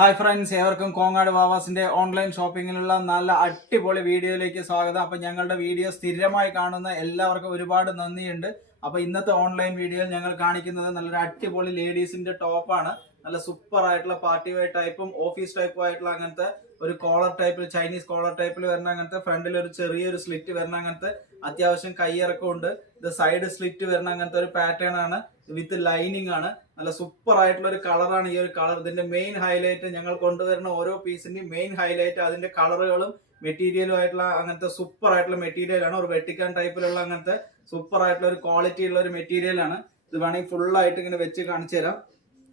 Hi friends, ഏവർക്കും Kongad വാവാസിന്റെ online ഷോപ്പിങ്ങിലുള്ള നല്ല അടിപൊളി വീഡിയോയിലേക്ക് സ്വാഗതം. അപ്പൊ ഞങ്ങളുടെ വീഡിയോ സ്ഥിരമായി കാണുന്ന എല്ലാവർക്കും ഒരുപാട് നന്ദിയുണ്ട്. അപ്പൊ ഇന്നത്തെ ഓൺലൈൻ വീഡിയോയിൽ ഞങ്ങൾ കാണിക്കുന്നത് നല്ലൊരു അടിപൊളി ലേഡീസിന്റെ ടോപ്പാണ്. നല്ല സൂപ്പർ ആയിട്ടുള്ള പാർട്ടി വെയർ ടൈപ്പും ഓഫീസ് ടൈപ്പും ആയിട്ടുള്ള അങ്ങനത്തെ ഒരു കോളർ ടൈപ്പിൽ, ചൈനീസ് കോളർ ടൈപ്പിൽ വരുന്ന അങ്ങനത്തെ ഫ്രണ്ടിൽ ഒരു ചെറിയൊരു സ്ലിറ്റ് വരുന്ന അങ്ങനത്തെ അത്യാവശ്യം കൈയിറക്കം ഉണ്ട്. ഇത് സൈഡ് സ്ലിറ്റ് വരുന്ന അങ്ങനത്തെ ഒരു പാറ്റേൺ ആണ്, വിത്ത് ലൈനിങ് ആണ്. നല്ല സൂപ്പർ ആയിട്ടുള്ള ഒരു കളറാണ് ഈ ഒരു കളർ. ഇതിന്റെ മെയിൻ ഹൈലൈറ്റ്, ഞങ്ങൾ കൊണ്ടുവരുന്ന ഓരോ പീസിന്റെയും മെയിൻ ഹൈലൈറ്റ് അതിന്റെ കളറുകളും മെറ്റീരിയലും ആയിട്ടുള്ള അങ്ങനത്തെ സൂപ്പർ ആയിട്ടുള്ള മെറ്റീരിയൽ ആണ്. ഒരു വെട്ടിക്കാൻ ടൈപ്പിലുള്ള അങ്ങനത്തെ സൂപ്പർ ആയിട്ടുള്ള ഒരു ക്വാളിറ്റി ഉള്ള ഒരു മെറ്റീരിയൽ ആണ്. ഇത് വേണമെങ്കിൽ ഫുൾ ആയിട്ട് ഇങ്ങനെ വെച്ച് കാണിച്ചു തരാം.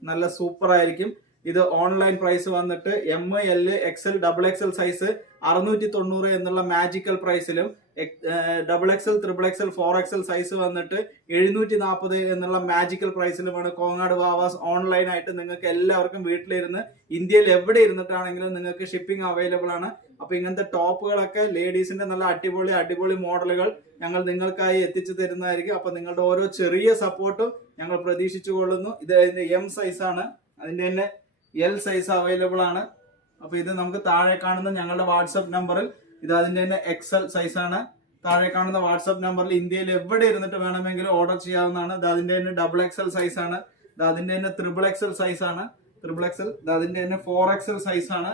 നല്ല സൂപ്പർ ആയിരിക്കും. ഇത് ഓൺലൈൻ പ്രൈസ് വന്നിട്ട് ML, XL, XXL സൈസ് 690 എന്നുള്ള മാജിക്കൽ പ്രൈസിലും, XXL, XXL, 4XL സൈസ് വന്നിട്ട് 740 എന്നുള്ള മാജിക്കൽ പ്രൈസിലുമാണ് കോങ്ങാട് വാവാസ് ഓൺലൈൻ ആയിട്ട് നിങ്ങൾക്ക് എല്ലാവർക്കും വീട്ടിലിരുന്ന് ഇന്ത്യയിൽ എവിടെ ഇരുന്നിട്ടാണെങ്കിലും നിങ്ങൾക്ക് ഷിപ്പിംഗ് അവൈലബിൾ ആണ്. അപ്പൊ ഇങ്ങനത്തെ ടോപ്പുകളൊക്കെ ലേഡീസിന്റെ നല്ല അടിപൊളി മോഡലുകൾ ഞങ്ങൾ നിങ്ങൾക്കായി എത്തിച്ചു തരുന്നതായിരിക്കും. അപ്പൊ നിങ്ങളുടെ ഓരോ ചെറിയ സപ്പോർട്ടും ഞങ്ങൾ പ്രതീക്ഷിച്ചു കൊള്ളുന്നു. ഇത് അതിന്റെ M സൈസ് ആണ്, അതിന്റെ തന്നെ L സൈസ് അവൈലബിൾ ആണ്. അപ്പൊ ഇത് നമുക്ക് താഴെ കാണുന്ന ഞങ്ങളുടെ വാട്സപ്പ് നമ്പറിൽ, ഇത് അതിന്റെ തന്നെ XL സൈസ് ആണ്. താഴെ കാണുന്ന വാട്സപ്പ് നമ്പറിൽ ഇന്ത്യയിൽ എവിടെ ഇരുന്നിട്ട് വേണമെങ്കിലും ഓർഡർ ചെയ്യാവുന്നതാണ്. ഇത് അതിന്റെ തന്നെ XXL സൈസ് ആണ്. ഇത് അതിന്റെ തന്നെ XXL സൈസ് ആണ്. XXL. ഇത് അതിന്റെ തന്നെ 4XL സൈസ് ആണ്.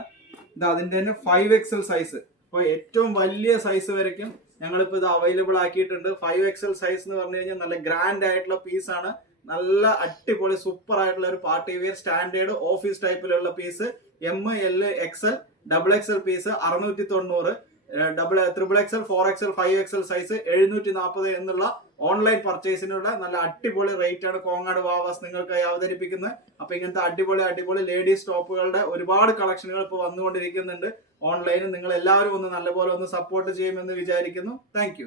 ഇത് അതിന്റെ തന്നെ 5XL സൈസ്. അപ്പോൾ ഏറ്റവും വലിയ സൈസ് വരയ്ക്കും ഞങ്ങളിപ്പോൾ ഇത് അവൈലബിൾ ആക്കിയിട്ടുണ്ട്. 5XL സൈസ് എന്ന് പറഞ്ഞു കഴിഞ്ഞാൽ നല്ല ഗ്രാൻഡ് ആയിട്ടുള്ള പീസ് ആണ്. നല്ല അടിപൊളി സൂപ്പർ ആയിട്ടുള്ള ഒരു പാർട്ടി വെയർ സ്റ്റാൻഡേർഡ് ഓഫീസ് ടൈപ്പിലുള്ള piece. ML, XL, XXL piece 690, XXL, 4XL, 5XL size 740 എന്നുള്ള ഓൺലൈൻ പർച്ചേസിനുള്ള നല്ല അടിപൊളി റേറ്റ് ആണ് കോങ്ങാട് വാവാസ് നിങ്ങൾക്കായി അവതരിപ്പിക്കുന്നത്. അപ്പൊ ഇങ്ങനത്തെ അടിപൊളി ലേഡീസ് ടോപ്പുകളുടെ ഒരുപാട് കളക്ഷനുകൾ ഇപ്പോൾ വന്നുകൊണ്ടിരിക്കുന്നുണ്ട് ഓൺലൈനിൽ. നിങ്ങൾ എല്ലാവരും ഒന്ന് നല്ലപോലെ ഒന്ന് സപ്പോർട്ട് ചെയ്യുമെന്ന് വിചാരിക്കുന്നു. താങ്ക്